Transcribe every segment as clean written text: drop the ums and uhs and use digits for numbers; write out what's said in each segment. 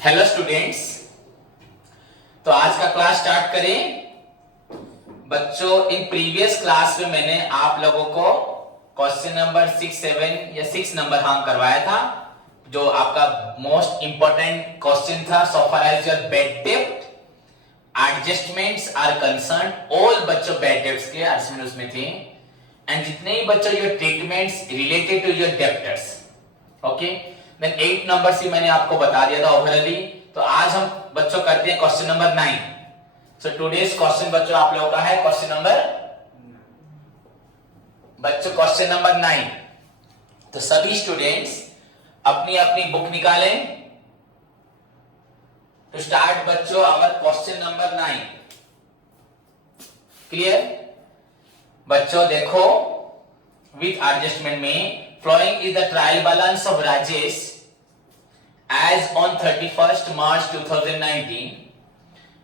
Hello students. तो आज का क्लास स्टार्ट करें। बच्चों, इन प्रीवियस क्लास में मैंने आप लोगों को क्वेश्चन नंबर 6, 7 या 6 नंबर हाँ करवाया था, जो आपका मोस्ट इंपॉर्टेंट क्वेश्चन था। So far as your bad डेप्ट एडजस्टमेंट्स आर कंसर्न, ऑल बच्चों बेड डेप्ट्स के एडजस्टमेंट उसमें थे, एंड जितने ही बच्चों your treatments related to your debtors. Okay, then 8 number से मैंने आपको बता दिया था ओवरऑली। तो आज हम बच्चों करते हैं question number 9। So today's question बच्चों आप लोगों का है क्वेश्चन नंबर 9। तो सभी स्टूडेंट्स अपनी अपनी बुक निकालें टू स्टार्ट बच्चों आवर क्वेश्चन नंबर 9। क्लियर बच्चों? देखो, विथ एडजस्टमेंट में flowing is the trial balance of Rajesh as on 31st March 2019.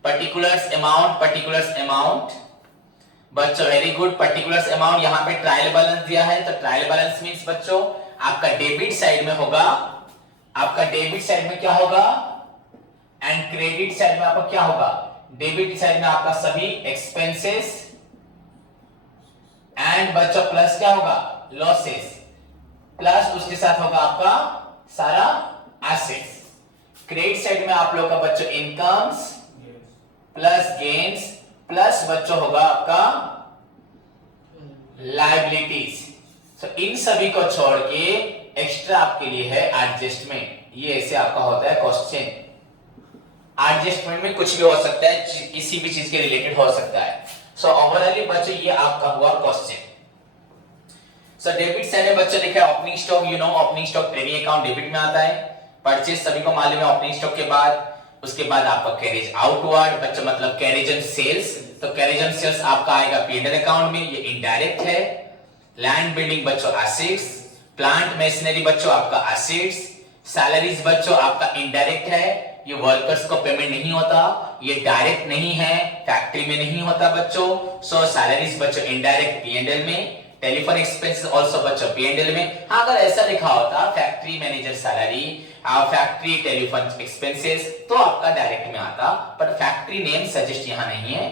Particulars amount बच्चों वेरी गुड। particulars amount यहां पे ट्रायल बैलेंस दिया है, तो ट्रायल बैलेंस मींस बच्चों आपका डेबिट साइड में होगा, आपका डेबिट साइड में क्या होगा, एंड क्रेडिट साइड में आपका क्या होगा। डेबिट साइड में आपका सभी एक्सपेंसेस एंड बच्चों प्लस क्या होगा, लॉसेस, प्लस उसके साथ होगा आपका सारा एसेट्स। क्रेडिट साइड में आप लोग का बच्चों इनकम्स प्लस गेन्स प्लस बच्चों होगा आपका लायबिलिटीज। सो इन सभी को छोड़ के एक्स्ट्रा आपके लिए है एडजस्टमेंट। ये ऐसे आपका होता है क्वेश्चन। एडजस्टमेंट में कुछ भी हो सकता है, किसी भी चीज के रिलेटेड हो सकता है। सो ओवरऑली बच्चों ये आपका हुआ क्वेश्चन। सो डेबिट साइड में बच्चों लिखा है opening stock. You know opening stock trading account debit में आता है। परचेज सभी को मालूम है ओपनिंग स्टॉक के बाद, उसके बाद आपका कैरेज आउटवर्ड बच्चों मतलब कैरेज एंड सेल्स। तो कैरेज एंड सेल्स आपका आएगा पी&एल अकाउंट में, ये इनडायरेक्ट है। लैंड बिल्डिंग बच्चों एसेट्स, प्लांट मशीनरी बच्चों आपका एसेट्स। सैलरीज बच्चों आपका इनडायरेक्ट है, ये वर्कर्स को पेमेंट नहीं होता, ये डायरेक्ट नहीं है, फैक्ट्री में नहीं होता बच्चों। सो सैलरीज बच्चों इनडायरेक्ट पी&एल में। टेलीफोन एक्सपेंसेस आल्सो बच्चों पी&एल में। हाँ, अगर ऐसा लिखा होता factory manager salary, factory telephone expenses, तो आपका डायरेक्ट में आता, पर फैक्ट्री नेम सजेस्ट यहां नहीं है।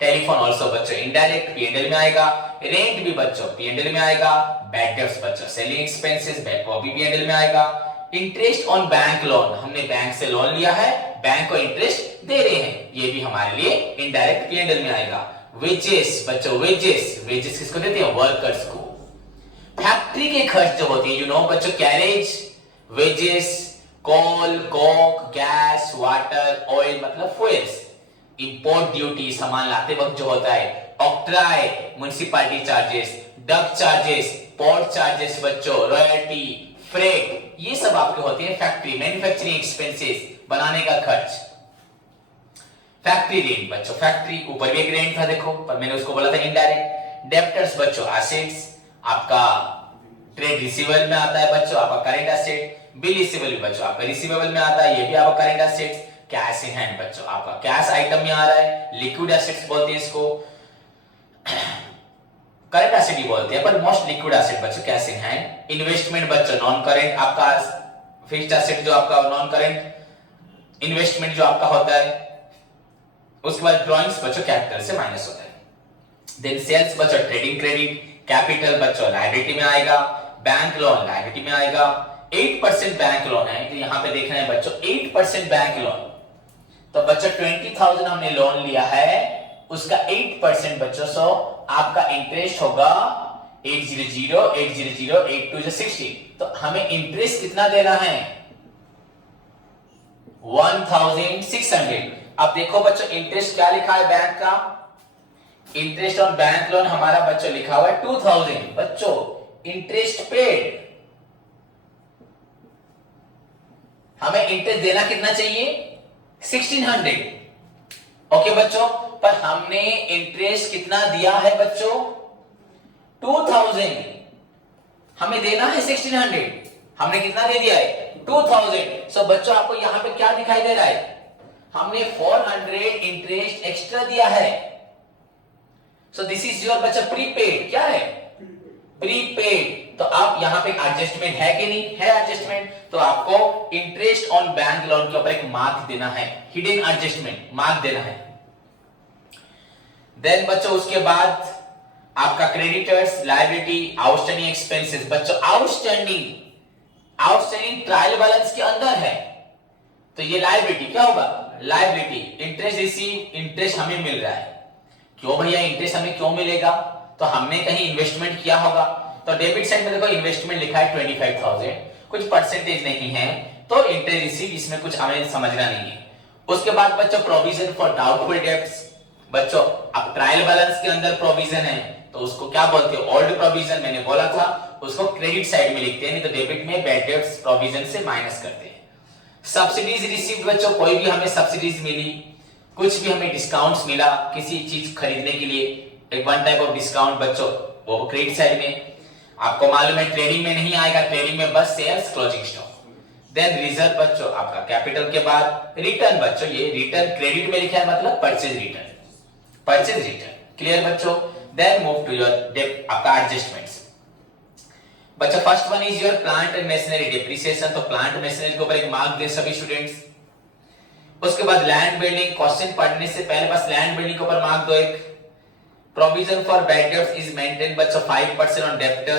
टेलीफोन आल्सो बच्चों इनडायरेक्ट पी&एल में आएगा। रेंट भी बच्चों पी&एल में आएगा। बैड डेट्स बच्चों सेलिंग एक्सपेंसेस, वो भी पी&एल में आएगा। इंटरेस्ट ऑन बैंक लोन, हमने बैंक से लोन लिया है, बैंक को इंटरेस्ट दे रहे हैं, ये भी हमारे लिए इनडायरेक्ट पी&एल में आएगा। वेजेस बच्चों, वेजेस किसको देते हैं, वर्कर्स को। फैक्ट्री के खर्च जो होते हैं, यू नो बच्चों, कैरेज, वेजेस, कोल, कोक, गैस, वाटर, ऑयल मतलब फ्यूल्स। इंपोर्ट ड्यूटी सामान लाते वक्त जो होता है, octroi, municipality charges, duck charges, port charges बच्चों, रॉयल्टी, फ्रेट, ये सब आपके होते हैं फैक्ट्री मैन्युफैक्चरिंग एक्सपेंसेस, बनाने का खर्च। फैक्ट्री रेंट बच्चों, फैक्ट्री ऊपर भी एक रेंट था देखो, पर मैंने उसको बोला था इनडायरेक्ट। डेब्टर्स बच्चों एसेट्स, आपका ट्रेड रिसीवेबल में आता है बच्चों, आपका करंट एसेट। बिल रिसीवेबल भी बच्चों आपका रिसीवेबल में आता है, ये भी आपका current assets. Cash in hand बच्चों आपका कैश आइटम में आ रहा है, लिक्विड एसेट्स बोलते हैं इसको, करंट एसेट ही बोलते हैं, पर मोस्ट लिक्विड एसेट बच्चों कैश इन हैंड। इन्वेस्टमेंट बच्चों नॉन करंट, आपका फिक्स्ड एसेट जो आपका नॉन करंट, इन्वेस्टमेंट जो आपका होता है। उसके बाद ड्राइंग्स बच्चों कैपिटल से माइनस होता है। देन सेल्स बच्चों ट्रेडिंग क्रेडिट, कैपिटल बच्चों लायबिलिटी में आएगा, बैंक लोन लायबिलिटी में आएगा। 8% बैंक लोन है, तो यहां पे देखना है बच्चों 8% बैंक लोन। तो बच्चों 20,000 हमने लोन लिया है, उसका 8% बच्चों सो आपका इंटरेस्ट होगा 800, 800, 8 60। तो हमें इंटरेस्ट कितना देना है, 1600। अब देखो बच्चों इंटरेस्ट क्या लिखा है बैंक का, इंटरेस्ट ऑन बैंक लोन हमारा बच्चों लिखा हुआ है 2000 बच्चों। इंटरेस्ट पेड, हमें इंटरेस्ट देना कितना चाहिए, 1600। ओके बच्चों, पर हमने इंटरेस्ट कितना दिया है बच्चों, 2000। हमें देना है 1600, हमने कितना दे दिया है, 2000। सो बच्चों आपको यहां पे क्या दिखाई दे रहा है, हमने 400 इंटरेस्ट एक्स्ट्रा दिया है। सो दिस इज योर बच्चा प्रीपेड, क्या है, प्रीपेड। तो आप यहाँ पे एडजस्टमेंट है कि नहीं है एडजस्टमेंट, तो आपको इंटरेस्ट ऑन बैंक लोन के ऊपर एक मार्क देना है, हिडन एडजस्टमेंट मार्क देना है। देन बच्चों उसके बाद आपका क्रेडिटर्स, लायबिलिटी, आउटस्टैंडिंग एक्सपेंसेस। बच्चों आउटस्टैंडिंग ट्रायल बैलेंस के अंदर है, तो ये लायबिलिटी क्या होगा, लायबिलिटी। इंटरेस्ट रिसीव, इंटरेस्ट हमें मिल रहा है, क्यों भैया इंटरेस्ट हमें क्यों मिलेगा, तो हमने कहीं इन्वेस्टमेंट किया होगा। तो डेबिट साइड में देखो इन्वेस्टमेंट लिखा है 25,000, कुछ परसेंटेज नहीं है, तो इंटरेस्ट रिसीव इसमें कुछ हमें समझना नहीं है। उसके बाद बच्चों प्रोविजन फॉर डाउटफुल डेब्ट्स। बच्चों अब ट्रायल बैलेंस के अंदर प्रोविजन है तो उसको क्या बोलते हैं, ओल्ड प्रोविजन, मैंने बोला था उसको क्रेडिट साइड में लिखते हैं, नहीं तो डेबिट में बैड डेब्ट्स प्रोविजन से माइनस करते हैं। सब्सिडीज रिसीव्ड, बच्चों कोई भी हमें सब्सिडीज मिली, कुछ भी हमें डिस्काउंट्स मिला किसी चीज खरीदने के लिए, एक वन टाइप ऑफ डिस्काउंट बच्चों, वो क्रेडिट साइड में। आपको मालूम है ट्रेडिंग में नहीं आएगा, ट्रेडिंग में बस sales closing stock. Then reserve बच्चों आपका कैपिटल के बाद रिटर्न, बच्चों ये रिटर्न क्रेडिट में लिखा है मतलब purchase return, purchase return. Clear बच्चों। Then move to your debt आपका एडजस्टमेंट्स। बच्चों first one is your plant and machinery depreciation, तो प्लांट मशीनरी के ऊपर एक मार्क दे सभी स्टूडेंट्स। उसके बाद लैंड बिल्डिंग, क्वेश्चन पढ़ने से पहले बस लैंड बिल्डिंग के ऊपर मार्क दो एक। Provision for bad debts is maintain बच्चों 5% ऑन डेब्टर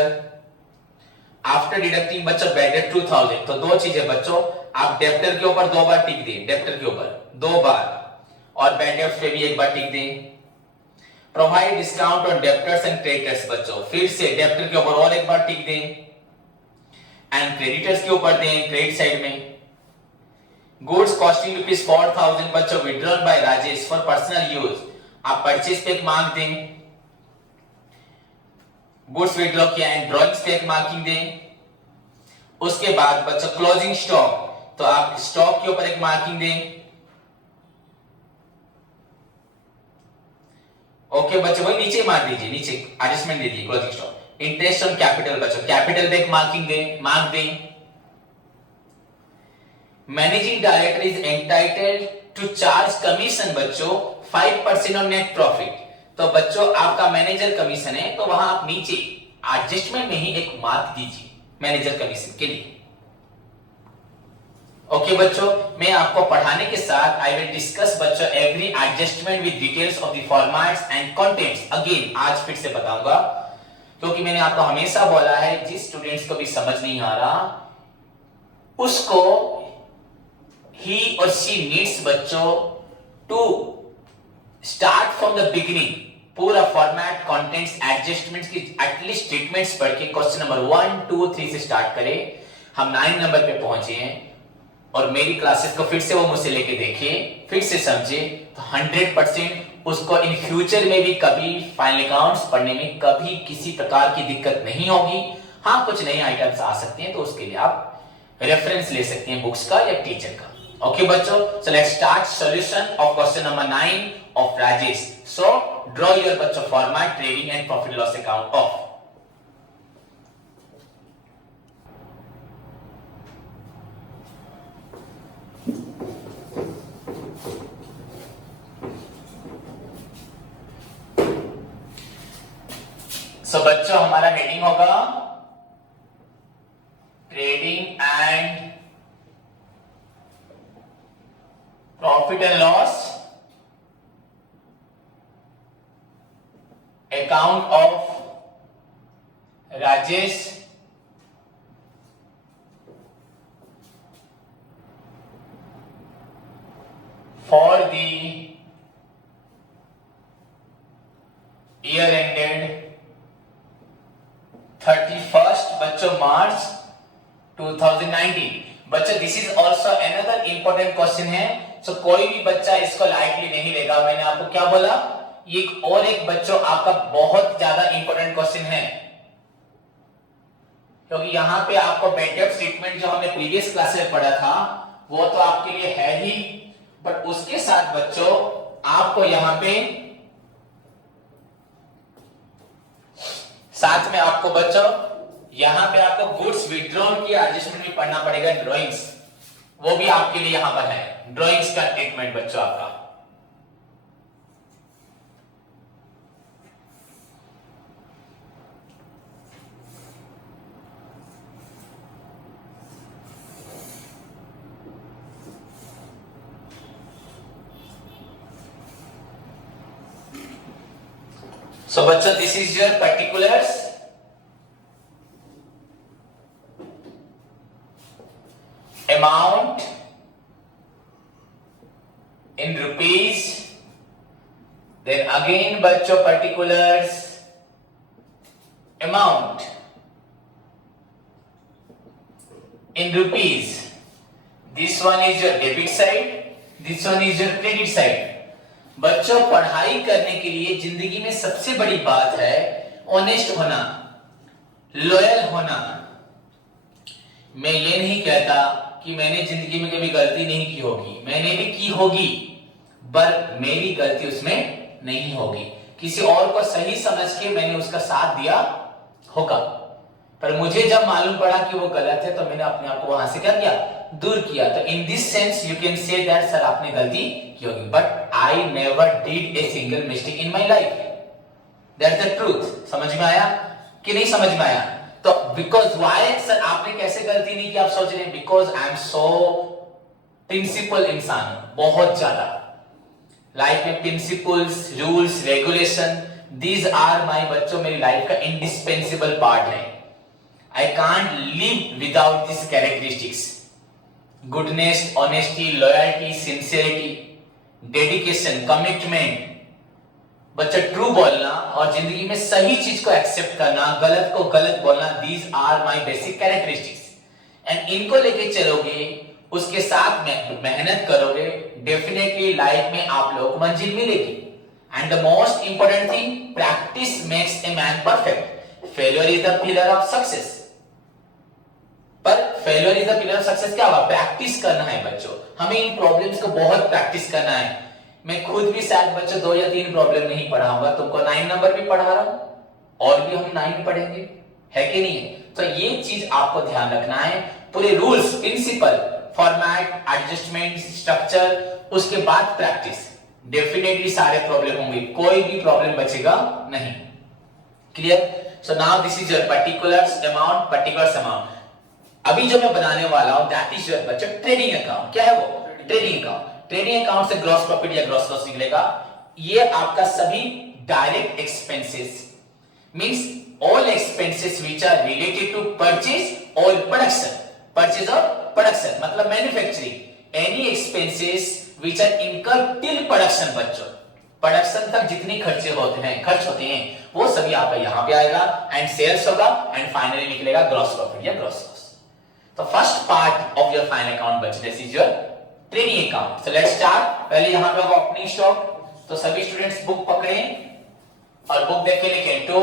आफ्टर डिडक्टिंग बच्चों बैड डेब्ट 2000। तो दो चीजें बच्चों, आप डेब्टर के ऊपर 2 बार टिक दें, डेब्टर के ऊपर 2 बार, और बैड डेब्ट्स पे भी 1 बार टिक दें। Provide discount on debtors and creditors, बच्चों फिर से डेब्टर के ऊपर और 1 बार टिक दें, एंड क्रेडिटर्स के ऊपर दें क्रेडिट साइड में। गुड्स कॉस्टिंग ₹4,000 बच्चों withdrawn bye Rajesh for personal use, आप परचेज पे एक मार्क दें, गुड्स विड्रॉ किया एंड ड्रॉइंग्स पे एक मार्किंग दें। उसके बाद बच्चों क्लोजिंग स्टॉक, तो आप स्टॉक के ऊपर एक मार्किंग दें। ओके बच्चों वही नीचे मार दीजिए, नीचे एडजस्टमेंट दे दीजिए closing stock. Interest on capital बच्चों कैपिटल पे एक मार्किंग दें, मार्क दें। Managing director is entitled to charge commission बच्चों 5% ऑन नेट प्रॉफिट, तो बच्चों आपका मैनेजर कमीशन है तो वहां आप नीचे एडजस्टमेंट में ही एक मार्क दीजिए मैनेजर कमीशन के लिए। ओके बच्चों, मैं आपको पढ़ाने के साथ आई विल डिस्कस बच्चों every adjustment with details of the formats and contents. Again आज फिर से बताऊंगा, क्योंकि मैंने आपको हमेशा बोला है जिस स्टूडेंट्स को भी समझ नहीं आ रहा उसको he or she needs बच्चों to start from the beginning, पूरा फॉर्मेट, कंटेंट्स, एडजस्टमेंट्स की एटलीस्ट ट्रीटमेंट्स पढ़ के क्वेश्चन नंबर 1, 2, 3 से स्टार्ट करें। हम 9 नंबर पे पहुंचे हैं और मेरी क्लासेस को फिर से वो मुझसे लेके देखिए, फिर से समझे, तो 100% उसको इन फ्यूचर में भी कभी फाइनल अकाउंट्स पढ़ने में कभी किसी प्रकार की दिक्कत नहीं होगी। हाँ कुछ नए आइटम्स आ सकते हैं तो उसके लिए आप रेफरेंस ले सकते हैं बुक्स का या टीचर का। Okay बच्चों, so let's start solution of question number 9 of Rajesh. So draw your बच्चों format trading and profit loss account of। So बच्चों हमारा हेडिंग होगा trading and profit and loss account of Rajesh for the year ended 31st बच्चों मार्च 2019। बच्चों this is also another important question है, सो कोई भी बच्चा इसको लाइटली नहीं लेगा। मैंने आपको क्या बोला, ये और एक बच्चों आपका बहुत ज्यादा इंपॉर्टेंट क्वेश्चन है, क्योंकि यहां पे आपको बैड डेब्ट स्टेटमेंट जो हमने प्रीवियस क्लास में पढ़ा था वो तो आपके लिए है ही, बट उसके साथ बच्चों आपको यहां पे साथ में आपको बच्चों यहां पे आपको गुड्स विड्रॉन की एडजस्टमेंट भी पढ़ना पड़ेगा, ड्राइंग्स वो भी आपके लिए यहां पर है, ड्राइंग्स का ट्रीटमेंट बच्चों आपका। So बच्चों this is your particulars. Amount in rupees. Then again बच्चों particulars. Amount in rupees. This one is your debit side, this one is your credit side. बच्चों पढ़ाई करने के लिए जिंदगी में सबसे बड़ी बात है ऑनेस्ट होना, लॉयल होना। मैं ये नहीं कहता कि मैंने जिंदगी में कभी गलती नहीं की होगी, मैंने भी की होगी, पर मेरी गलती उसमें नहीं होगी। किसी और को सही समझ के मैंने उसका साथ दिया होगा, पर मुझे जब मालूम पड़ा कि वो गलत है तो मैंने अपने आप को वहां से क्या किया, दूर किया। तो in this sense you can say that sir आपने गलती की होगी, but I never did a single mistake in my life. That's the truth. समझ में आया कि नहीं समझ में आया? तो बिकॉज व्हाई सर आपने कैसे गलती नहीं की, आप सोच रहे हैं because I am so principal इंसान, बहुत ज्यादा लाइफ में principles, rules, regulation, these are my बच्चों मेरी लाइफ का इंडिस्पेंसिबल पार्ट है। I can't live without these characteristics. Goodness, honesty, loyalty, sincerity, dedication, commitment. बच्चा ट्रू बोलना और जिंदगी में सही चीज को एक्सेप्ट करना, गलत को गलत बोलना, these are my basic characteristics. And इनको लेके चलोगे, उसके साथ में मेहनत करोगे, definitely लाइफ में आप लोगों को मंजिल मिलेगी। And the most important thing, practice makes a man perfect. Failure is the pillar of success. पर failure is the pillar of success क्या होगा? प्रैक्टिस करना है बच्चों, हमें इन प्रॉब्लम्स को बहुत प्रैक्टिस करना है। मैं खुद भी शायद बच्चों 2 या 3 प्रॉब्लम नहीं पढ़ाऊंगा, तुमको 9 नंबर भी पढ़ा रहा हूं और भी हम 9 पढ़ेंगे, है कि नहीं है? तो ये चीज आपको ध्यान रखना है। पूरे rules, principal, format, adjustment, structure, उसके बाद प्रैक्टिस, डेफिनेटली सारे प्रॉब्लम होंगे, कोई भी प्रॉब्लम बचेगा नहीं। Clear? So now this is your particulars amount, particulars amount. अभी जो मैं बनाने वाला हूं दैट इज योर बच्चों ट्रेडिंग अकाउंट। क्या है वो? Trading account. ट्रेडिंग अकाउंट से ग्रॉस प्रॉफिट या ग्रॉस लॉस निकलेगा। ये आपका सभी direct expenses means all expenses which are related to purchase और प्रोडक्शन। परचेज और प्रोडक्शन मतलब manufacturing, any expenses which are incurred till production. बच्चों प्रोडक्शन तक जितने खर्च होते हैं वो सभी आपका यहां पे आएगा एंड सेल्स होगा एंड फाइनली निकलेगा ग्रॉस प्रॉफिट या ग्रॉस लॉस। तो first part of your final account बच्चों this is your trading account. So let's start. पहले यहां पे होगा ओपनिंग स्टॉक। तो सभी स्टूडेंट्स बुक पकड़ें और बुक देख के लिखें टू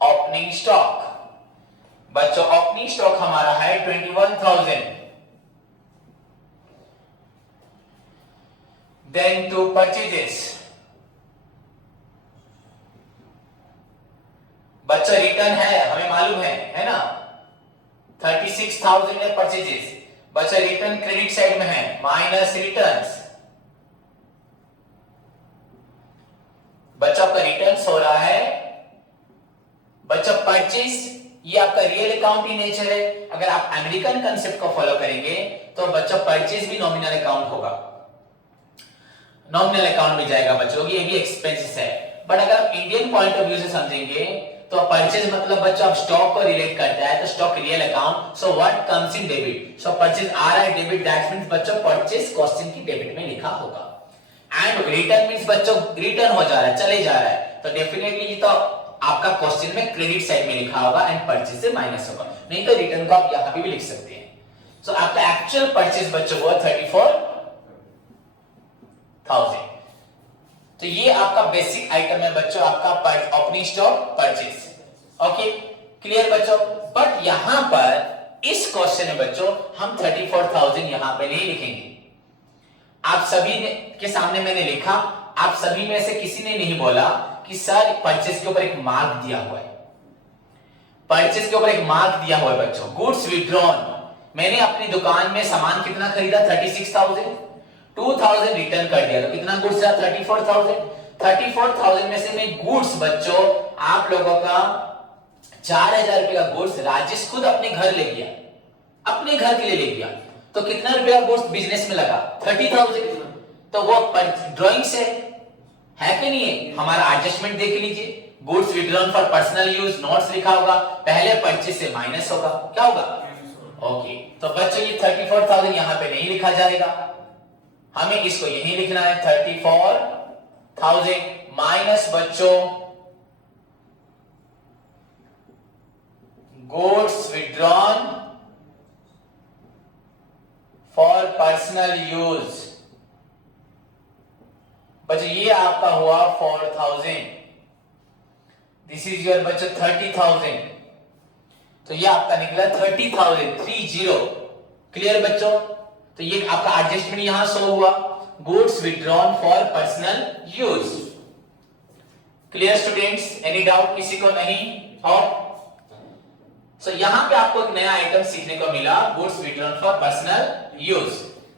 ओपनिंग स्टॉक। बच्चों ओपनिंग स्टॉक हमारा है 21,000। Then to purchases. बच्चा रिटर्न है, हमें मालूम है ना, 36,000 है परचेजेस। बच्चा रिटर्न क्रेडिट साइड में है, माइनस रिटर्न्स। बच्चा आपका रिटर्न्स हो रहा है। बच्चा परचेज ये आपका रियल अकाउंट ही नेचर है। अगर आप अमेरिकन कंसेप्ट को फॉलो करेंगे तो बच्चा परचेज भी नॉमिनल अकाउंट होगा, नॉमिनल अकाउंट में जाएगा बच्चों, ये भी एक्सपेंसेस है। बट अगर आप इंडियन पॉइंट ऑफ व्यू से समझेंगे तो परचेज मतलब बच्चों आप स्टॉक को रिलेट करता है, तो stock real account. So what comes in debit? So purchase आ रहा है डेबिट, दैट मींस बच्चों परचेज कॉस्टिंग की डेबिट में लिखा होगा। एंड रिटर्न मींस बच्चों रिटर्न हो जा रहा है, चले जा रहा है, तो डेफिनेटली ये तो आपका क्वेश्चन में क्रेडिट साइड में लिखा होगा एंड परचेज से माइनस होगा, नहीं तो रिटर्न को आप यहां पे भी लिख सकते हैं। सो आपका एक्चुअल परचेज बच्चों हुआ 34,000। तो ये आपका बेसिक आइटम है बच्चों, आपका opening stock purchase. Okay clear बच्चों? बट यहां पर इस क्वेश्चन में बच्चों हम 34,000 यहां पे नहीं लिखेंगे। आप सभी के सामने मैंने लिखा, आप सभी में से किसी ने नहीं बोला कि सर परचेज के ऊपर एक मार्क दिया हुआ है। परचेज के ऊपर एक मार्क दिया हुआ है बच्चों, गुड्स विड्रॉन। मैंने अपनी दुकान में सामान कितना खरीदा? 36,000। 2,000 रिटर्न कर दिया तो कितना गुड्स था? 34,000। 34,000 में से मैं गुड्स बच्चों आप लोगों का 4,000 रुपए का गुड्स राजेश खुद अपने घर ले गया, अपने घर के लिए ले गया। तो कितना रुपए का गुड्स बिजनेस में लगा? 30,000। तो वो ड्राइंग से है कि नहीं है? हमारा एडजस्टमेंट देख लीजिए, goods withdrawn for personal use, notes लिखा होगा, पहले परचेज से माइनस होगा, क्या होगा? ओके, तो बच्चों ये 34,000 यहां पे नहीं लिखा जाएगा, हमें इसको यही लिखना है 34,000 माइनस बच्चों goods withdrawn for personal use. बच्चों ये आपका हुआ 4,000, दिस इज योर बच्चों 30,000, तो ये आपका निकला 30,000 30। क्लियर बच्चों? तो ये आपका एडजस्टमेंट यहां शो हुआ, goods withdrawn for personal use. Clear students? Any doubt किसी को? नहीं? और सो यहां पे आपको एक नया आइटम सीखने को मिला, goods withdrawn for personal use.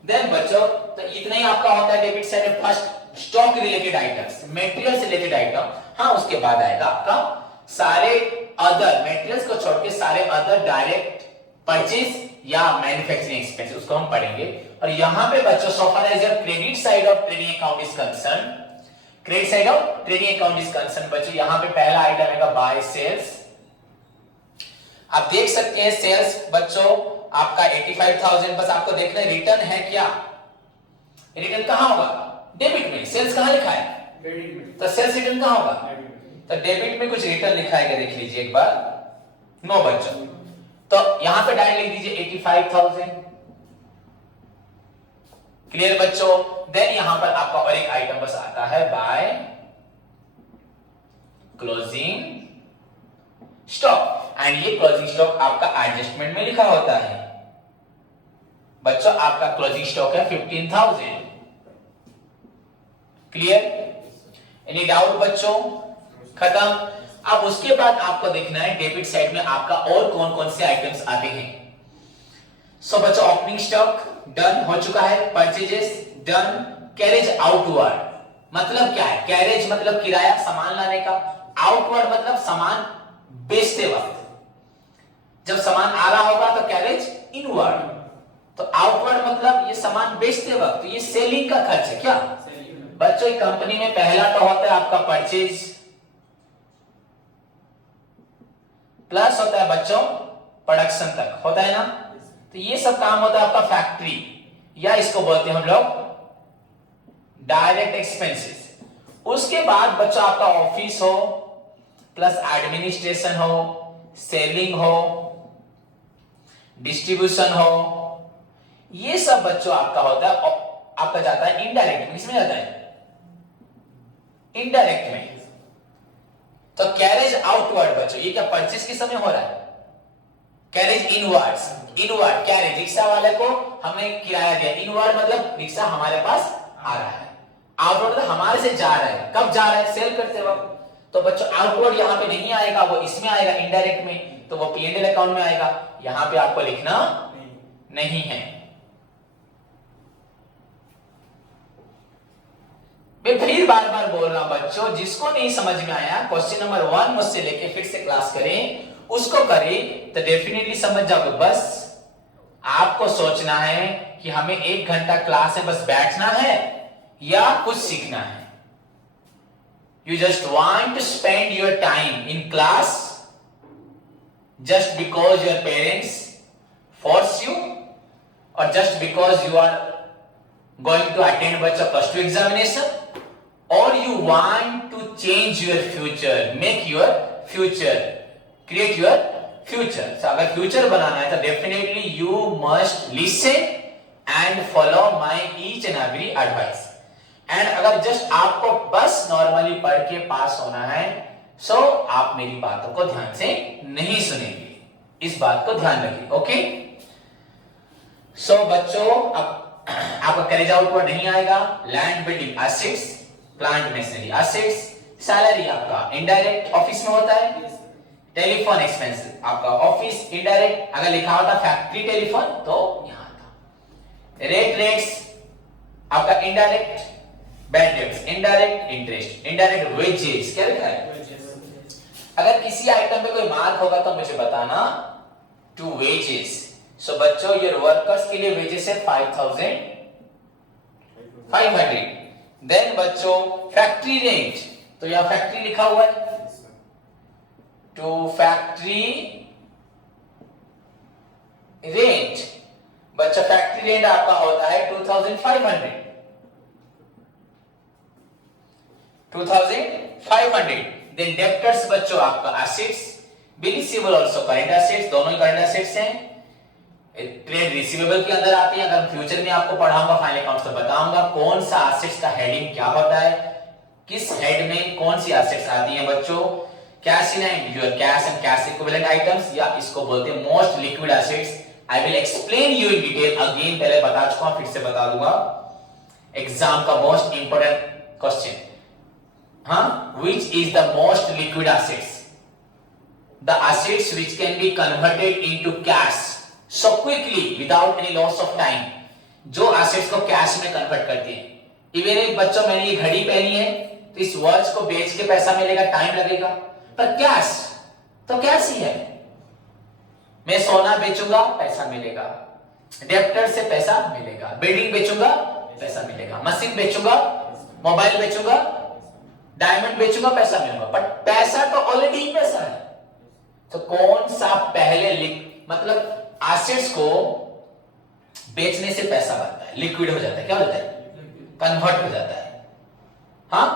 Then बच्चों तो इतना ही आपका होता है डेबिट साइड में first stock related items, material से रिलेटेड आइटम। हाँ, उसके बाद आएगा आपका सारे अदर मटेरियल्स को छोड़ के सारे अदर डायरेक्ट परचेज या मैन्युफैक्चरिंग एक्सपेंसेस, उसको हम पढ़ेंगे। और यहां पे बच्चों so far as your credit side of trading account is concern, credit side of trading account is concern बच्चों, यहां पे पहला आइटम है बाय सेल्स। आप देख सकते हैं सेल्स बच्चों आपका 85,000, बस आपको देखना है रिटर्न है क्या, रिटर्न कहां होगा? डेबिट में। सेल्स कहां लिखा है? क्रेडिट में। तो सेल्स रिटर्न कहां होगा? तो डेबिट में कुछ रिटर्न लिखा है, देख लीजिए एक बार। नो बच्चों, तो यहां पे डायरेक्ट लिख दीजिए 85,000। क्लियर बच्चों? देन यहां पर आपका और एक आइटम बस आता है बाय क्लोजिंग स्टॉक, एंड ये क्लोजिंग स्टॉक आपका एडजस्टमेंट में लिखा होता है। बच्चों आपका क्लोजिंग स्टॉक है 15,000। क्लियर? एनी डाउट बच्चों? खत्म। अब उसके बाद आपको देखना है डेबिट साइड में आपका और कौन कौन से आइटम्स आते हैं। सो बच्चों ओपनिंग स्टॉक डन हो चुका है, परचेजेस डन, कैरेज आउटवर्ड मतलब क्या है? कैरेज मतलब किराया सामान लाने का, आउटवर्ड मतलब सामान बेचते वक्त, जब सामान आ रहा होगा तो कैरेज इनवर्ड, तो आउटवर्ड मतलब ये सामान बेचते वक्त, तो ये सेलिंग का खर्च है क्या बच्चों? कंपनी में पहला तो होता है आपका परचेज, प्लस होता है बच्चों प्रोडक्शन तक, होता है ना? तो ये सब काम होता है आपका फैक्ट्री, या इसको बोलते हैं हम लोग डायरेक्ट एक्सपेंसेस। उसके बाद बच्चों आपका ऑफिस हो, प्लस एडमिनिस्ट्रेशन हो, सेलिंग हो, डिस्ट्रीब्यूशन हो, ये सब बच्चों आपका होता है, आपका जाता है इनडायरेक्ट में। किसमें जाता है? इनडायरेक्ट में। तो कैरेज आउटवर्ड बच्चों ये क्या परचेज के समय हो रहा है? Carriage inwards, inward carriage rickshaw वाले को हमने किराया दिया, इनवर्ड मतलब रिक्शा हमारे पास आ रहा है, आउटवर्ड मतलब हमारे से जा रहा है, कब जा रहा है? सेल करते वक्त। तो बच्चों आउटवर्ड यहां पे नहीं आएगा, वो इसमें आएगा इनडायरेक्ट में, तो वो P&L अकाउंट में आएगा, यहां पे आपको लिखना नहीं है। मैं फिर बार बार बोल रहा हूं बच्चों, जिसको नहीं समझ में आया क्वेश्चन नंबर 1 मुझसे लेके फिर से क्लास करें, उसको करें तो डेफिनेटली समझ जाओगे। बस आपको सोचना है कि हमें 1 घंटा क्लास में बस बैठना है या कुछ सीखना है। You just want to spend your time in class just because your parents force you, or just because you are going to attend बच्चा plus 2 examination, or you want to change your future, make your future, create your future. So अगर future बनाना है तो definitely you must listen and follow my each and every advice. And अगर just आपको बस normally पढ़ के पास होना है, सो आप मेरी बातों को ध्यान से नहीं सुनेंगे, इस बात को ध्यान रखिए। ओके सो बच्चों अब आपका कैरेज आउटवर्ड नहीं आएगा। Land building assets, plant machinery assets, salary आपका इनडायरेक्ट ऑफिस में होता है, टेलीफोन एक्सपेंस आपका ऑफिस इनडायरेक्ट, अगर लिखा होता फैक्ट्री टेलीफोन तो यहां था। रेट्स आपका indirect, bad debts indirect, interest indirect, wages क्या लिखा है? अगर किसी आइटम पे कोई मार्क होगा तो मुझे बताना, टू वेजेस। सो बच्चों ये वर्कर्स के लिए वेजेस है 5,000, 500। देन बच्चों फैक्ट्री रेंट, तो यहां फैक्ट्री लिखा हुआ है, टू फैक्ट्री रेंट। बच्चा फैक्ट्री रेंट आपका होता है 2500। 2500। देन डेब्टर्स बच्चों आपका assets, bill receivable also current assets, दोनों ही करंट एसेट्स हैं। ट्रेड रिसीवेबल के अंदर आती है। अगर फ्यूचर में आपको पढ़ाऊंगा फाइनल अकाउंट्स तो बताऊंगा कौन सा एसेट्स का हेडिंग क्या होता है, किस हेड में कौन सी एसेट्स आती हैं बच्चों। Cash in hand, your cash and cash equivalent items, या इसको बोलते हैं most liquid assets. I will explain you in detail again, पहले बता चुका हूं, फिर से बता दूंगा। एग्जाम का मोस्ट इंपोर्टेंट क्वेश्चन, हाँ, which is the most liquid assets? The assets which can be converted into cash so quickly without any loss of time, जो assets को कैश में कन्वर्ट करती है। इवन एक बच्चों मैंने ये घड़ी पहनी है तो इस वॉच को बेच के पैसा मिलेगा, टाइम लगेगा, पर कैश तो कैश ही है। मैं सोना बेचूंगा पैसा मिलेगा, डेप्टर से पैसा मिलेगा, बिल्डिंग बेचूंगा पैसा मिलेगा, मशीन बेचूंगा, मोबाइल बेचूंगा, डायमंड बेचूंगा पैसा मिलेगा, बट पैसा तो ऑलरेडी पैसा है। तो कौन सा पहले मतलब एसेट्स को बेचने से पैसा बनता है, लिक्विड हो जाता है, क्या हो जाता है, कन्वर्ट हो जाता है, हाँ,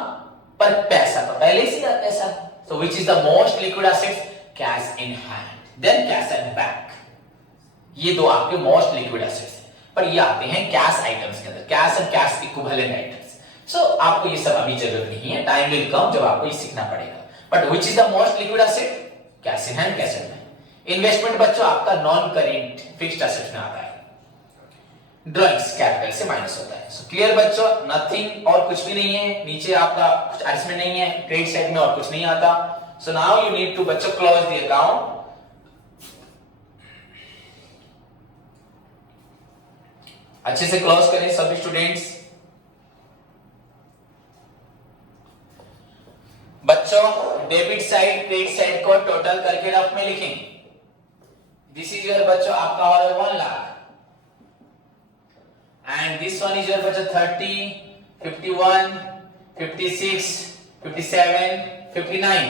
पर पैसा तो पहले से पैसा। So which is the most liquid assets? Cash in hand, then cash at bank. ये दो आपके मोस्ट लिक्विड एसेट्स हैं, पर ये आते हैं कैश आइटम्स के अंदर, cash and cash equivalent items. So आपको ये सब अभी जरूरत नहीं है, टाइम विल कम जब आपको ये सीखना पड़ेगा। But which is the most liquid asset? Cash in hand, cash at bank. Investment बच्चों आपका नॉन करेंट फिक्स्ड एसेट्स में आता है। ड्रॉइंग्स कैपिटल से माइनस होता है। सो क्लियर बच्चों, नथिंग और कुछ भी नहीं है, नीचे आपका कुछ एडजस्टमेंट नहीं है, क्रेडिट साइड में और कुछ नहीं आता। So now you need to बच्चों क्लोज द अकाउंट। अच्छे से क्लोज करें सभी स्टूडेंट्स। बच्चों डेबिट साइड क्रेडिट साइड को टोटल करके रफ में लिखेंगे। दिस इज योर बच्चों आपका हो रहा है 1 lakh, and this one is your बच्चा 30, 51, 56, 57, 59।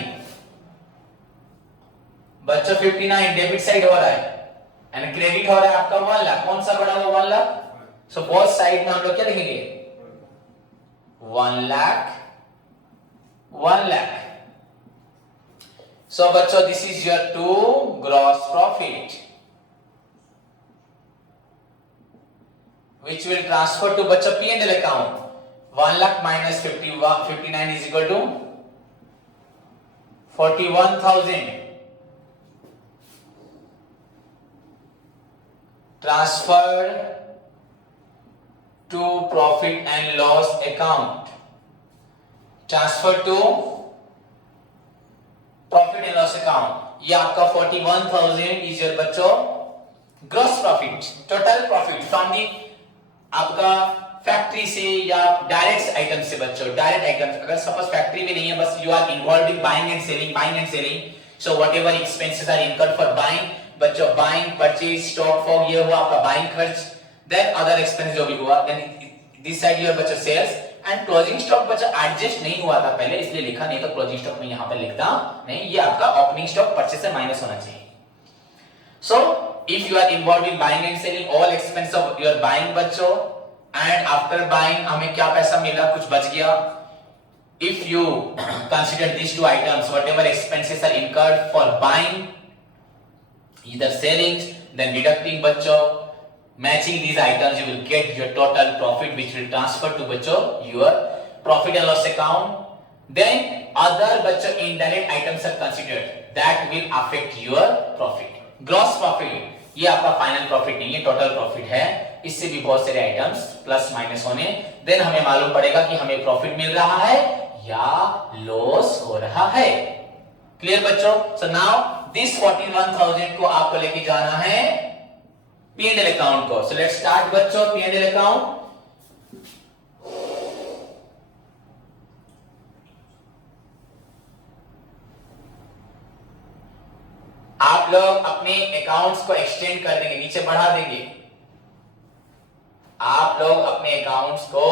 बच्चों 59 डेबिट साइड हो रहा है एंड क्रेडिट हो रहा है आपका 1 लाख। कौन सा बड़ा हुआ 1 लाख? सो बोथ साइड में हम लोग क्या लिखेंगे? 1 लाख, 1 लाख। सो बच्चों this is your 2 gross profit which will transfer to बच्चों P&L account। 1 lakh minus 59 is equal to 41,000। transferred to profit and loss account। transfer to profit and loss account। ये आपका 41,000 is your बच्चों gross profit, total profit from the आपका factory से या direct item से। बच्चों direct items, अगर suppose factory में नहीं है, बस you are involved in buying and selling, so whatever expenses are incurred for buying, बच्चों बाइंग, परचेज, स्टॉक फॉर, ये हुआ आपका बाइंग खर्च। देन अदर एक्सपेंस जो भी हुआ, देन दिस साइड योर बच्चों सेल्स एंड क्लोजिंग स्टॉक। बच्चों एडजस्ट नहीं हुआ था पहले इसलिए लिखा नहीं, तो क्लोजिंग स्टॉक में यहां पर लिखता नहीं, ये आपका ओपनिंग स्टॉक परचेज से माइनस होना चाहिए। So if you are involved in buying and selling, all expense of your buying बच्चों, एंड आफ्टर बाइंग हमें क्या पैसा मिला, कुछ बच गया। If you consider these two items, whatever expenses are incurred for buying, either selling, then deducting बच्चों, matching these items, you will get your total profit which will transfer to बच्चों your profit and loss account. Then other बच्चों indirect items are considered that will affect your profit। gross profit ये आपका final profit नहीं है, total profit है, इससे भी बहुत सारे आइटम्स प्लस माइनस होने। देन हमें मालूम पड़ेगा कि हमें प्रॉफिट मिल रहा है या लॉस हो रहा है। क्लियर बच्चों? सो नाउ दिस 41,000 को आपको लेके जाना है P&L अकाउंट को। सो लेट्स स्टार्ट बच्चों P&L अकाउंट। आप लोग अपने अकाउंट्स को एक्सटेंड कर देंगे, नीचे बढ़ा देंगे। आप लोग अपने अकाउंट्स को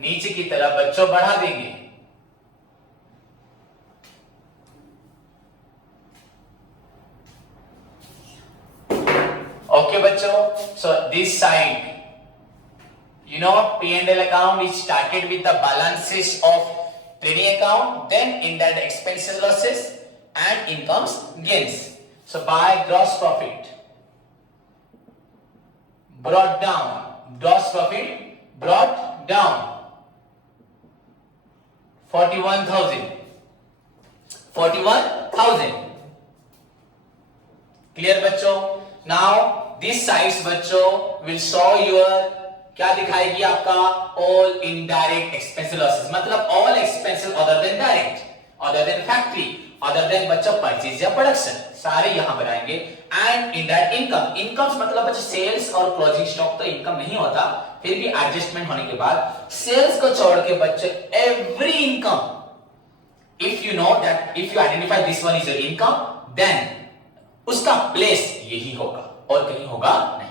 नीचे की तरफ बच्चों बढ़ा देंगे। ओके बच्चों, so this side P&L account is started with the balances of trading account, then indirect expenses losses and incomes gains. So by gross profit brought down, gross profit brought down 41,000 clear बच्चों। now this size बच्चों will show your क्या दिखाएगी आपका all indirect expenses losses, मतलब all expenses other than direct, other than factory, other than बच्चों purchase या production, सारे यहां पर आएंगे। एंड इनडायरेक्ट इनकम, इनकम्स मतलब बच्चों सेल्स और क्लोजिंग स्टॉक तो इनकम नहीं होता, फिर भी एडजस्टमेंट होने के बाद सेल्स को छोड़ के बच्चों every income, if you know that, if you identify this one is your income, then उसका प्लेस यही होगा और कहीं होगा नहीं,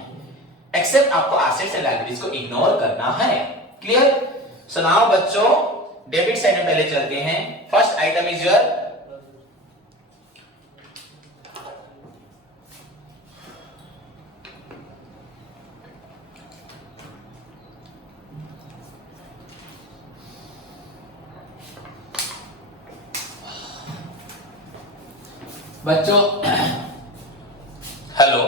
एक्सेप्ट आपको एसेट्स एंड लायबिलिटीज को इग्नोर करना है। क्लियर? सो नाउ बच्चों डेबिट साइड में पहले चलते हैं। फर्स्ट आइटम इज योर बच्चों हेलो,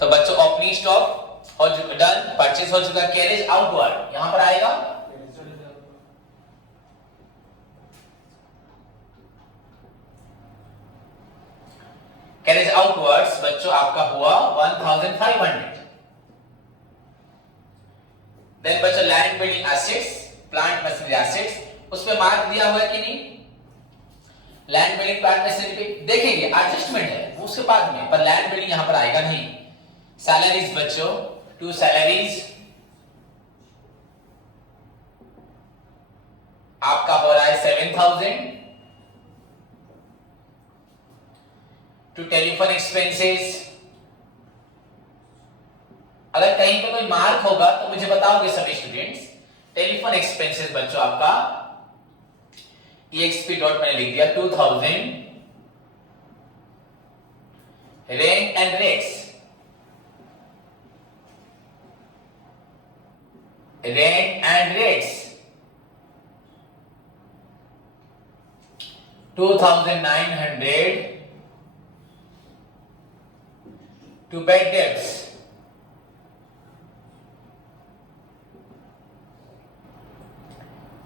तो बच्चों ओपनिंग स्टॉक और डन, परचेज हो चुका, कैरेज आउटवर्ड यहां पर आएगा। कैरेज आउटवर्ड्स बच्चों आपका हुआ 1500। देन बच्चों land building assets, plant machinery assets, उस पे मार्क दिया हुआ है कि नहीं? लैंड बिल्डिंग प्लांट मशीनरी पे देखेंगे, एडजस्टमेंट है उसके बाद में, पर लैंड बिल्डिंग यहां पर आएगा नहीं। सैलरीज बच्चों, 2 सैलरीज आपका हो रहा है 7000। टू टेलीफोन एक्सपेंसेस, अगर कहीं पे कोई मार्क होगा तो मुझे बताओगे सभी स्टूडेंट्स। टेलीफोन एक्सपेंसेस बच्चों आपका EXP डॉट मैंने लिख दिया 2000। Rent and rates, rent and rates 2900। To bad debts,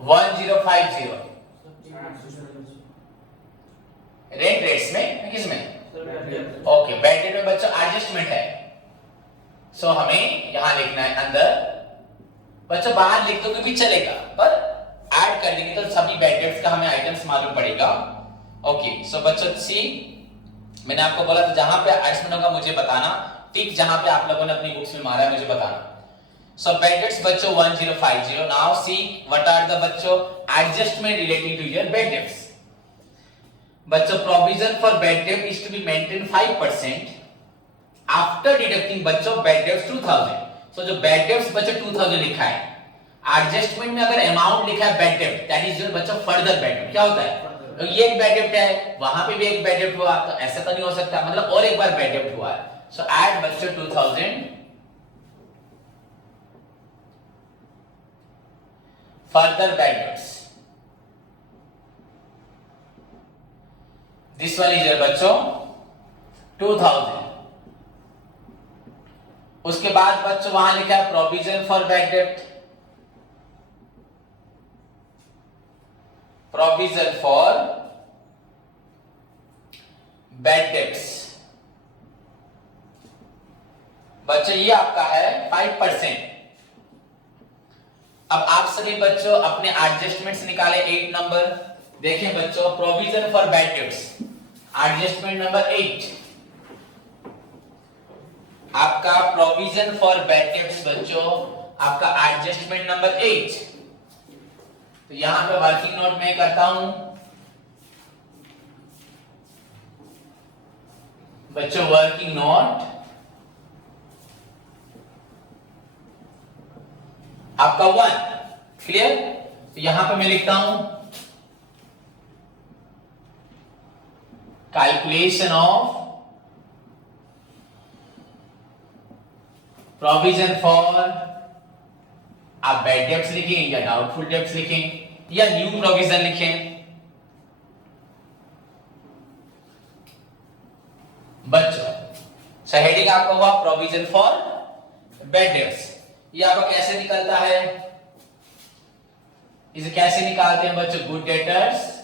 $1050। Rent rates में किसमें? ओके, बैड डेट में बच्चों एडजस्टमेंट है, सो हमें यहां लिखना है अंदर। बच्चों बाहर लिख दो भी चलेगा, पर ऐड कर देंगे तो सभी बैड डेट्स का हमें आइटम्स मालूम पड़ेगा। ओके, सो बच्चों सी मैंने आपको बोला था जहां पे एडजस्टमेंट होगा मुझे बताना, ठीक जहां पे आप लोगों ने अपनी बुक्स में मारा है मुझे बताना। So bad debts बच्चों 1050। Now see what are the बच्चों adjustment relating to your bad debts। बच्चों provision for bad debt is to be maintained 5% after deducting बच्चों bad debts 2000। So जो bad debts बच्चों 2000 लिखा है, adjustment में अगर amount लिखा है bad debt, that is your बच्चों further bad debt। क्या होता है? तो ये एक bad debt है, वहां पे भी एक bad debt हुआ, तो ऐसा तो नहीं हो सकता, मतलब और एक बार bad debt हुआ है। So add बच्चों 2000 further bad debts। This one is your बच्चों 2000। उसके बाद बच्चों वहां लिखा है प्रोविजन फॉर बैड डेब्ट, प्रोविजन फॉर बैड डेब्ट्स बच्चों ये आपका है 5%। अब आप सभी बच्चों अपने एडजस्टमेंट्स निकाले 8 नंबर। देखें बच्चों provision for bad debts adjustment number 8, आपका प्रोविजन फॉर बैड डेब्ट्स बच्चों आपका एडजस्टमेंट नंबर 8। तो यहां पे वर्किंग नोट में करता हूं बच्चों, वर्किंग नोट आपका 1। क्लियर? यहां पे मैं लिखता हूं कैलकुलेशन ऑफ प्रोविजन फॉर, आप बैड डेब्ट्स लिखें या डाउटफुल डेब्ट्स लिखें या न्यू प्रोविजन लिखें। बच्चों हेडिंग आपका हुआ प्रोविजन फॉर बैड डेब्ट्स। ये आपका कैसे निकलता है, इसे कैसे निकालते हैं बच्चों, good debtors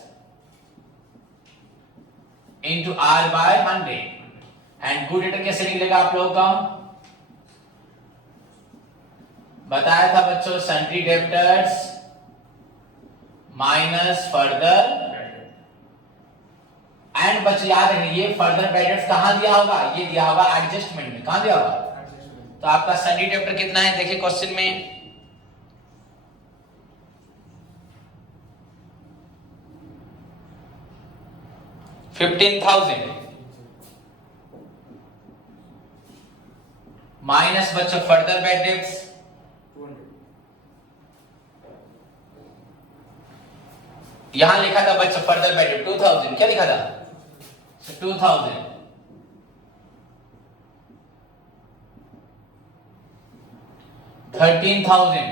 into R by 100। And good debtor कैसे निकलेगा आप लोगों का, बताया था बच्चों, sundry debtors minus further. And बच्चों याद रखिए ये फर्दर बैड डेब्ट्स कहां दिया होगा, ये दिया होगा एडजस्टमेंट में। कहां दिया होगा, तो आपका सन्ड्री डेब्टर कितना है देखिए क्वेश्चन में, $15,000 माइनस बच्चों फर्दर बैड डेब्ट्स 200। यहां लिखा था बच्चों फर्दर बैड डेब्ट 2000, क्या लिखा था 2000 13,000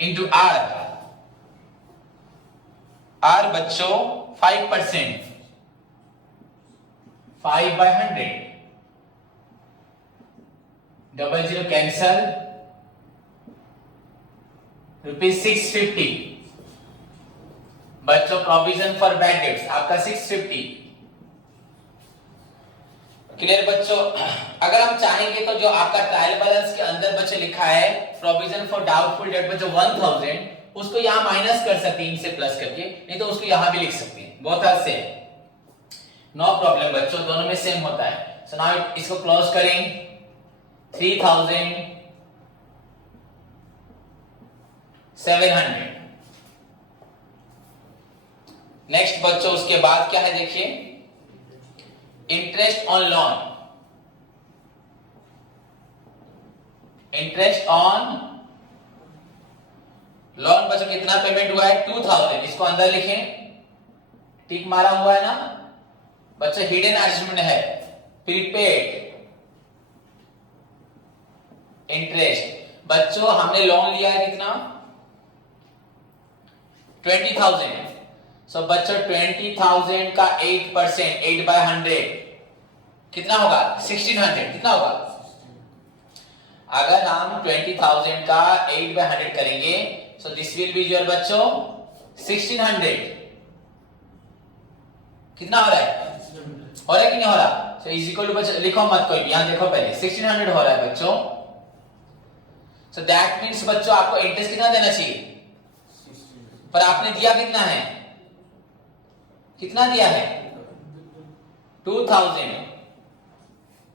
इंटू आर बच्चों 5%, 5/100, 00 कैंसल, ₹650 बच्चों प्रोविजन फॉर बैड डेब्ट्स आपका 650। क्लियर बच्चों, अगर हम चाहेंगे तो जो आपका ट्रायल बैलेंस के अंदर बच्चे लिखा है प्रोविजन फॉर डाउटफुल डेट बच्चों 1000, उसको यहां माइनस कर सकते हैं इनसे प्लस करके, नहीं तो उसको यहां भी लिख सकते हैं, बहुत आसान है, नो प्रॉब्लम बच्चों, दोनों में सेम होता है। सो नाउ इसको क्लोज करें, 3,700। नेक्स्ट बच्चों उसके बाद क्या है देखिए, interest on loan, interest on loan बच्चों कितना पेमेंट हुआ है 2000, इसको अंदर लिखें, टिक मारा हुआ है ना बच्चों, हिडन एडजस्टमेंट है, प्रीपेड इंटरेस्ट। बच्चों हमने लोन लिया है कितना 20,000, सो बच्चों 20,000 का 8%, 8/100 कितना होगा 1600, कितना होगा, अगर हम 20,000 का 8/100 करेंगे so this will be your बच्चों 1600, कितना हो रहा है, हो रहा है कि नहीं हो रहा, सो इज इक्वल टू बच्चों लिखो मत कोई, यहां देखो पहले 1600 हो रहा है बच्चों, सो दैट मींस बच्चों आपको इंटरेस्ट कितना देना चाहिए, पर आपने दिया कितना है, कितना दिया है 2000,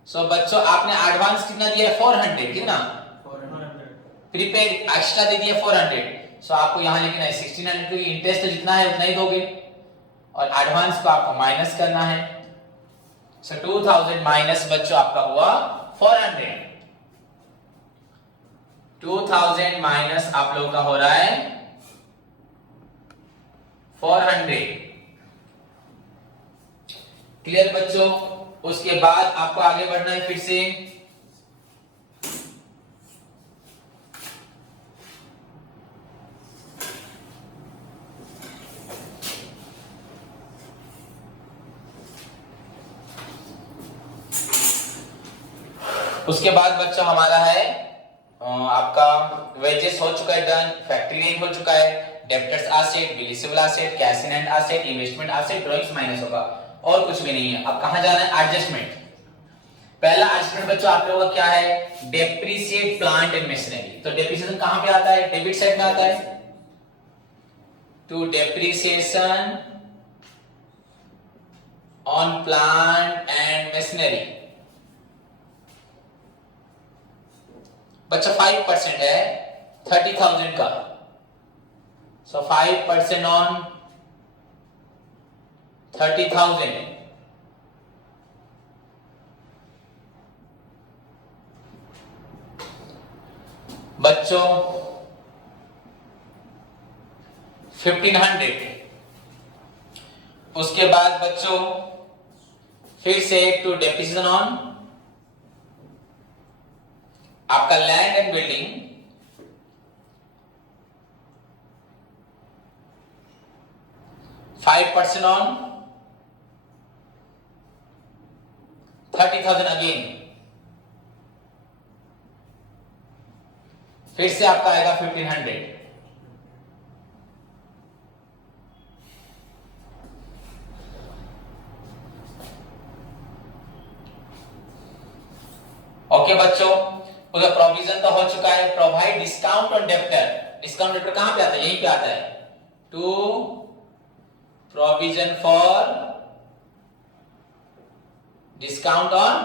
सो बच्चों आपने एडवांस कितना दिया है 400, कितना 400, प्रीपेड एक्स्ट्रा दे दिया 400, सो आपको यहां लिखना है 1600 क्योंकि इंटरेस्ट तो जितना है उतना ही दोगे और एडवांस को आपको माइनस करना है, सो 2000 माइनस बच्चों आपका हुआ 400, 2000 माइनस आप लोगों का हो रहा है 400। क्लियर बच्चों, उसके बाद आपको आगे बढ़ना है फिर से, उसके बाद बच्चों हमारा है आपका वेजेस हो चुका है डन, फैक्टरी गेन हो चुका है, debtors asset, bills receivable asset, cash in hand asset, investment asset, drawings minus होगा और कुछ भी नहीं है। अब कहां जाना है, एडजस्टमेंट। पहला एडजस्टमेंट बच्चों आप लोगों का क्या है, डेप्रिसिएट प्लांट एंड मशीनरी। तो डेप्रिसिएशन कहां पे आता है, डेबिट साइड में आता है, to depreciation on plant and machinery बच्चा 5% है 30,000 का, सो 5% ऑन 30,000, बच्चों 1500। उसके बाद बच्चों फिर से टू डेप्रिसिएशन ऑन आपका land and building 5% on 30,000 again. फिर से आपका आएगा 1500। ओके बच्चों, उसका प्रोविजन तो हो चुका है। Provide discount on debtor. Discount debtor कहां पे आता है? यहीं पे आता है। To provision for discount on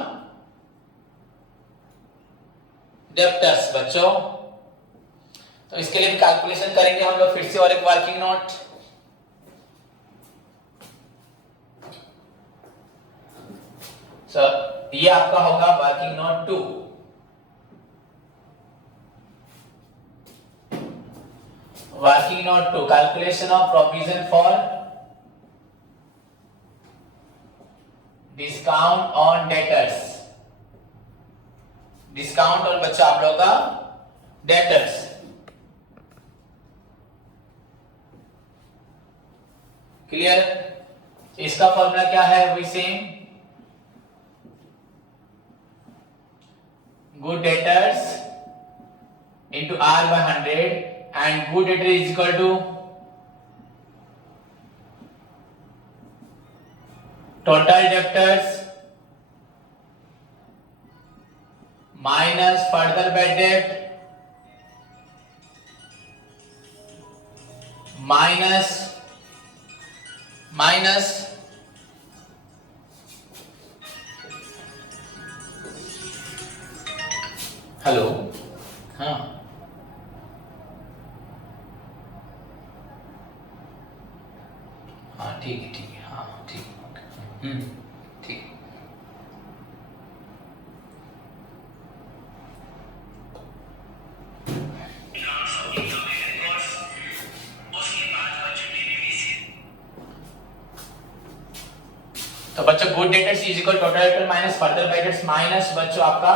debtors बच्चों। तो इसके लिए भी कैलकुलेशन करेंगे हम लोग फिर से और एक वर्किंग नोट। ये आपका होगा working note 2। Working note 2 calculation of provision for discount on debtors. Discount on बच्चा आप लोगों का डेटर्स। क्लियर? इसका फॉर्मूला क्या है? वही same, good debtors into R by 100 and good debtor is equal to total debtors minus further bad debt minus hello, हाँ हाँ ठीक है, हाँ ठीक है, ओके, ठीक। तो बच्चों good debtors is equal total debtor minus further debtors minus बच्चों आपका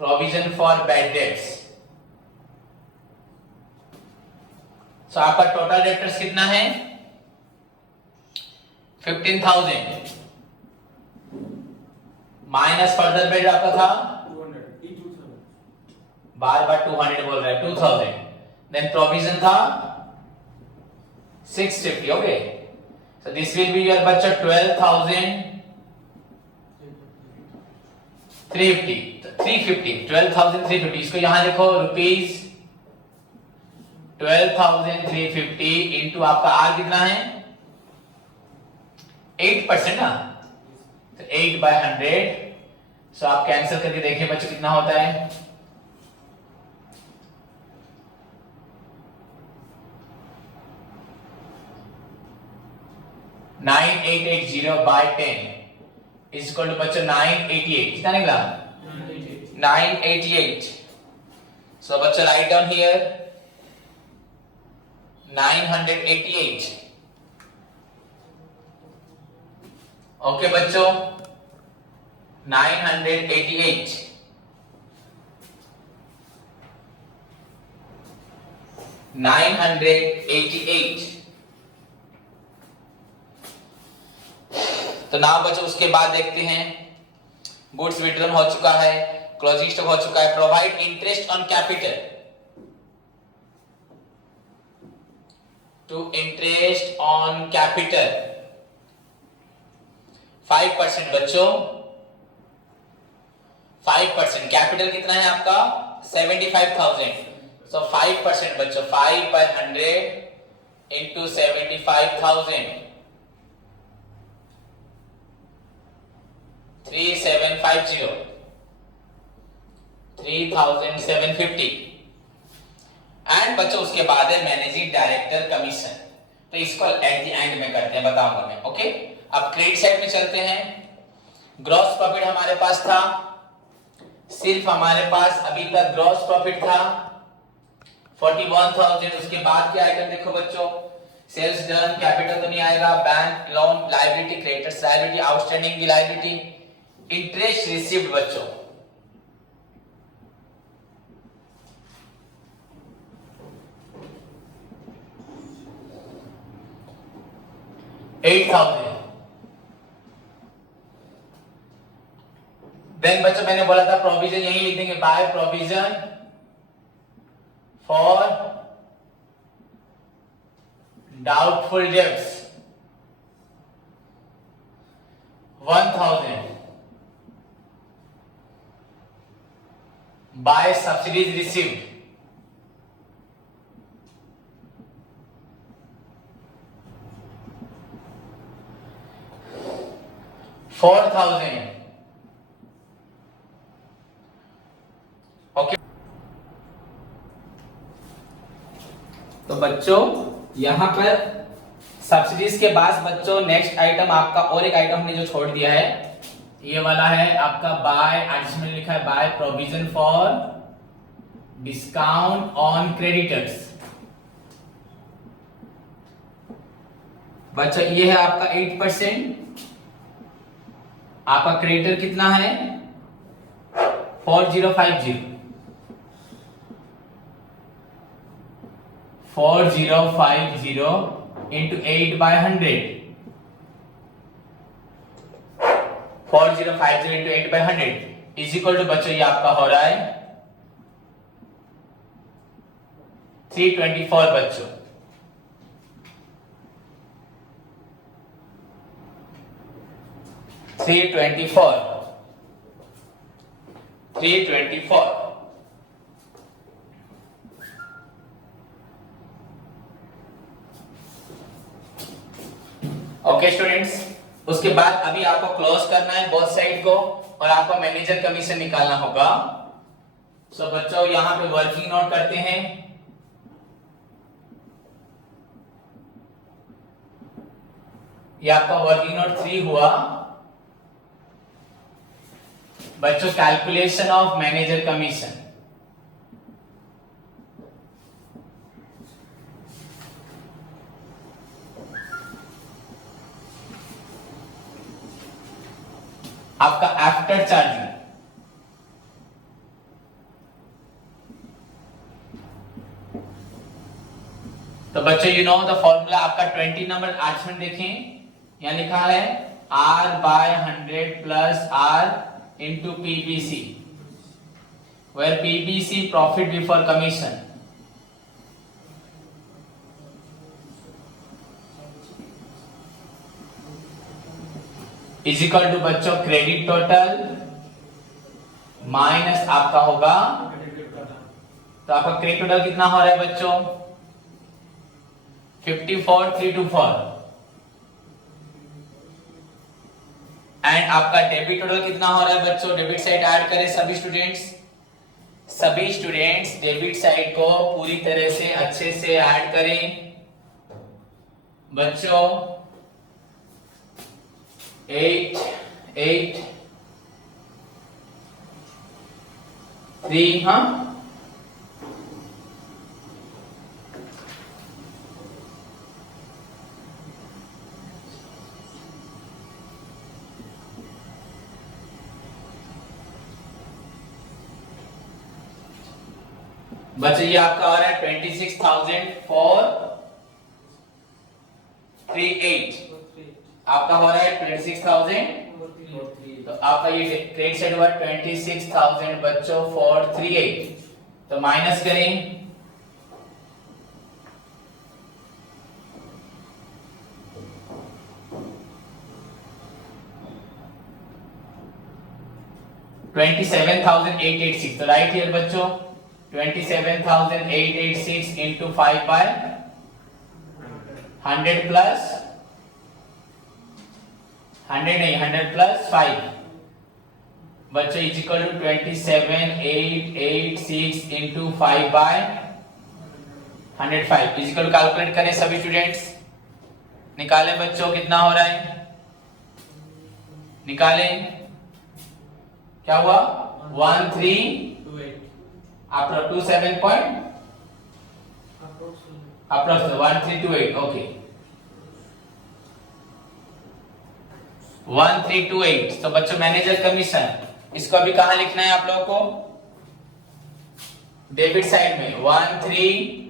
प्रोविजन फॉर बैड डेट्स। सो आपका टोटल डेटर्स कितना है? 15,000 माइनस फर्दर बैड आपका था 200 बार 200 बोल रहा है 2000। देन प्रोविजन था 650। Okay, so this will be your बच्चा 12,350। इसको यहां लिखो रुपीज 12,350 इंटू आपका आर कितना है? 8% ना, तो 8/100। सो आप कैंसिल करके देखिए बच्चों कितना होता है? 9880/10 is equal to बच्चों 988। कितना निकला? 988। So बच्चों write down here 988। ओके बच्चों 988। तो नाउ बच्चों उसके बाद देखते हैं गुड्स विड्रॉन हो चुका है, क्लोजिंग स्टॉक हो चुका है। Provide interest on capital to interest on capital 5% बच्चों 5%। कैपिटल कितना है आपका? 75,000। सो 5% बच्चों 5/100 इंटू 75,000 3750 3,750। एंड बच्चों उसके बाद है मैनेजिंग डायरेक्टर कमीशन। तो इसको एट द एंड में करते हैं, बताऊंगा मैं। ओके, अब क्रेडिट साइड में चलते हैं। ग्रॉस प्रॉफिट हमारे पास था, सिर्फ हमारे पास अभी तक ग्रॉस प्रॉफिट था 41,000। उसके बाद के आइटम देखो बच्चों, सेल्स डन, कैपिटल तो नहीं आएगा, bank loan liability, creditors liability, outstanding की लायबिलिटी, इंटरेस्ट रिसीव्ड बच्चों 8,000। देन बच्चों मैंने बोला था प्रोविजन यही लिख देंगे, by provision for doubtful debts 1,000, by subsidies received 4,000। Okay तो बच्चों यहां पर सब्सिडीज के बाद बच्चों नेक्स्ट आइटम आपका और एक आइटम हमने जो छोड़ दिया है ये वाला है आपका बाय, एडिशनल लिखा है bye provision for discount on creditors. बच्चों ये है आपका 8%। आपका क्रेडिटर कितना है 4050 into 8/100 4050 into 8/100 is equal to बच्चों ये आपका हो रहा है 324 बच्चों। ओके स्टूडेंट्स, उसके बाद अभी आपको क्लोज करना है बोथ साइड को और आपको मैनेजर कमीशन निकालना होगा। सो बच्चों यहां पे वर्किंग नोट करते हैं। ये आपका वर्किंग नोट 3 हुआ बच्चों, कैलकुलेशन ऑफ मैनेजर कमीशन। आपका आफ्टर चार्जिंग तो बच्चों यू नो द फॉर्मूला आपका 20 नंबर आर्चमेंट देखें यहां लिखा है R/100 plus R into PBC where PBC profit before commission is equal to बच्चों क्रेडिट टोटल माइनस आपका होगा, तो आपका क्रेडिट टोटल कितना हो रहा है बच्चों 54,324 एंड आपका डेबिट टोटल कितना हो रहा है बच्चों। डेबिट साइड ऐड करें सभी स्टूडेंट्स डेबिट साइड को पूरी तरह से अच्छे से ऐड करें बच्चों 8 8 3 हाँ बच्चों ये आपका आ रहा है 26,438 आपका हो रहा है 26,000 तो आपका ये क्रेडिट साइड हुआ 26,000 बच्चों 438 तो माइनस करें 27,886 तो राइट हियर बच्चों 27,886 into 5/100 प्लस 100 नहीं 100 प्लस 5 बच्चों is equal to 27,886 into 5/105 is equal to calculate करें सभी स्टूडेंट्स निकालें बच्चों कितना हो रहा है निकालें क्या हुआ 1328 after 27.28 अप्रोक्स 1328 ओके 1328। तो बच्चों मैनेजर कमीशन इसको अभी कहां लिखना है आप लोगों को? डेबिट साइड में 13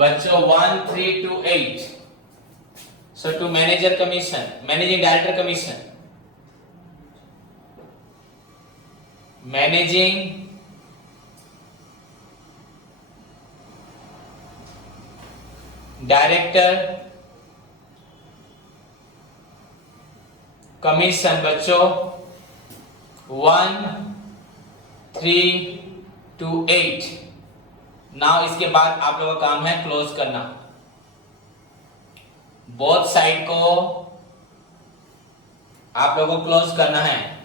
बच्चों 1328। So to manager commission managing director commission managing director commission बच्चों 1328। नाउ इसके बाद आप लोगों का काम है क्लोज करना। बोथ साइड को आप लोगों को क्लोज करना है।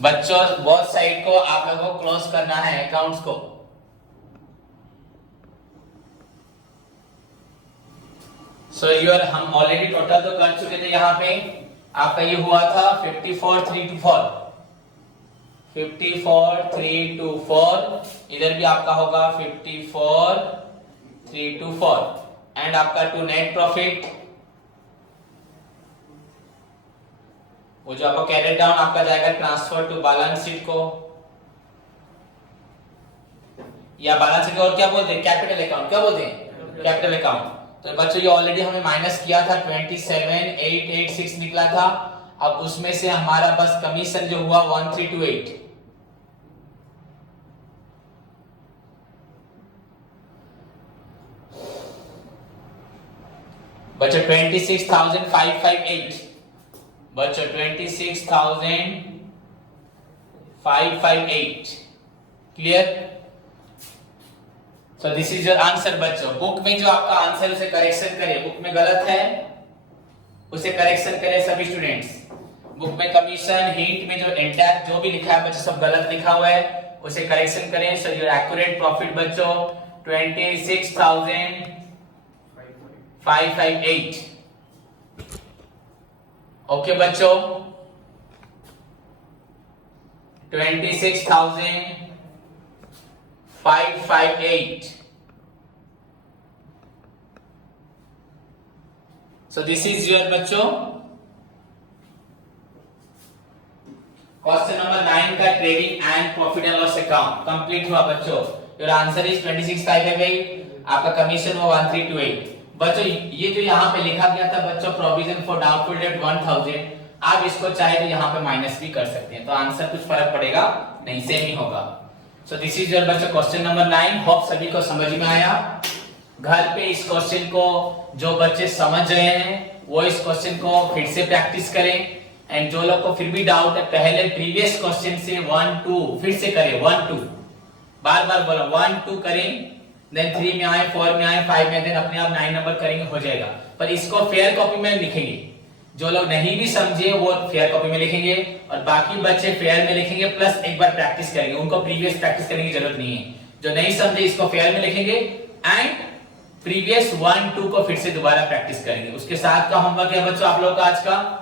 बच्चों बोथ साइड को आप लोगों को क्लोज करना है अकाउंट्स को। सो यूर हम ऑलरेडी टोटल तो कर चुके थे। यहां पे आपका ये हुआ था 54,324 54,324। इधर भी आपका होगा 54,324 एंड आपका टू नेट प्रॉफिट वो जो आपका कैरेट डाउन आपका जाएगा ट्रांसफर टू बैलेंस शीट को या बैलेंस शीट को और क्या बोलते हैं कैपिटल अकाउंट। क्या बोलते हैं कैपिटल अकाउंट। तो बच्चों ये ऑलरेडी हमें माइनस किया था 27,886 निकला था। अब उसमें से हमारा बस कमीशन जो हुआ 1328। बच्चों 26,558 बच्चों 26,558 clear. So this is your answer बच्चों। बुक में जो आपका आंसर उसे करेक्शन करिए। बुक में गलत है उसे करेक्शन करें सभी स्टूडेंट्स। बुक में कमीशन हिंट में जो एंटायर जो भी लिखा है बच्चों सब गलत लिखा हुआ है उसे करेक्शन करें। सो योर एक्यूरेट प्रॉफिट बच्चों 26,558 ओके बच्चों 26,558। So this is your बच्चों क्वेश्चन नंबर 9 का trading and profit and loss account complete हुआ बच्चों। Your answer is 26,558। आपका कमीशन हुआ 1328। बच्चों ये जो यहाँ पे लिखा गया था बच्चों प्रोविजन फॉर डाउटफुल डेट 1000 आप इसको चाहे तो यहाँ पे माइनस भी कर सकते हैं तो आंसर कुछ फर्क पड़ेगा नहीं सेम ही होगा। सो दिस इज योर बच्चों क्वेश्चन नंबर 9। होप सभी को समझ में आया। घर पे इस क्वेश्चन को जो बच्चे समझ रहे हैं वो इस क्वेश्चन को फिर से प्रैक्टिस करें एंड जो लोग को फिर भी डाउट है पहले प्रीवियस क्वेश्चन से 1 2 फिर से करें 1 2 बार बार बोलो 1 2 करें देन 3 में आए 4 में आए 5 में देन अपने आप 9 नंबर करेंगे हो जाएगा। पर इसको फेयर कॉपी में लिखेंगे। जो लोग नहीं भी समझे वो फेयर कॉपी में लिखेंगे और बाकी बच्चे फेयर में लिखेंगे प्लस एक बार प्रैक्टिस करेंगे। उनको प्रीवियस प्रैक्टिस करने की जरूरत नहीं है। जो नहीं समझे इसको फेयर में लिखेंगे एंड प्रीवियस 1 2 को फिर से दोबारा प्रैक्टिस करेंगे। उसके साथ का होमवर्क है बच्चों आप लोगों का आज का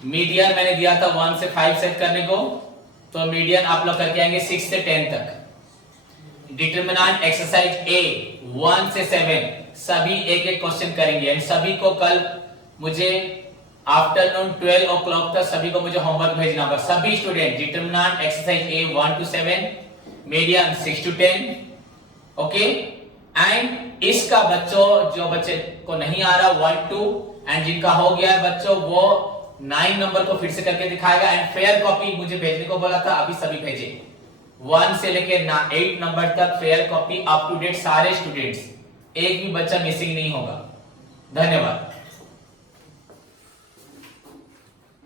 मीडियन मैंने दिया था 1 से 5 सेट करने को तो मीडियन आप लोग करके आएंगे 6 से 10 तक। डिटरमिनेंट एक्सरसाइज ए 1 से 7 सभी एक एक क्वेश्चन करेंगे एंड सभी को कल मुझे आफ्टरनून 12 o'clock तक सभी को मुझे होमवर्क भेजना होगा। सभी student determinant exercise A 1 to 7 median 6 to 10 okay and इसका बच्चों जो बच्चे को नहीं आ रहा 1 2 एंड जिनका हो गया है बच्चों वो 9 नंबर को फिर से करके दिखाएगा एंड फेयर कॉपी मुझे भेजने को बोला था अभी सभी भेजे 1 से लेके 8 नंबर तक fair copy up to date सारे स्टूडेंट्स एक भी बच्चा मिसिंग नहीं होगा। धन्यवाद।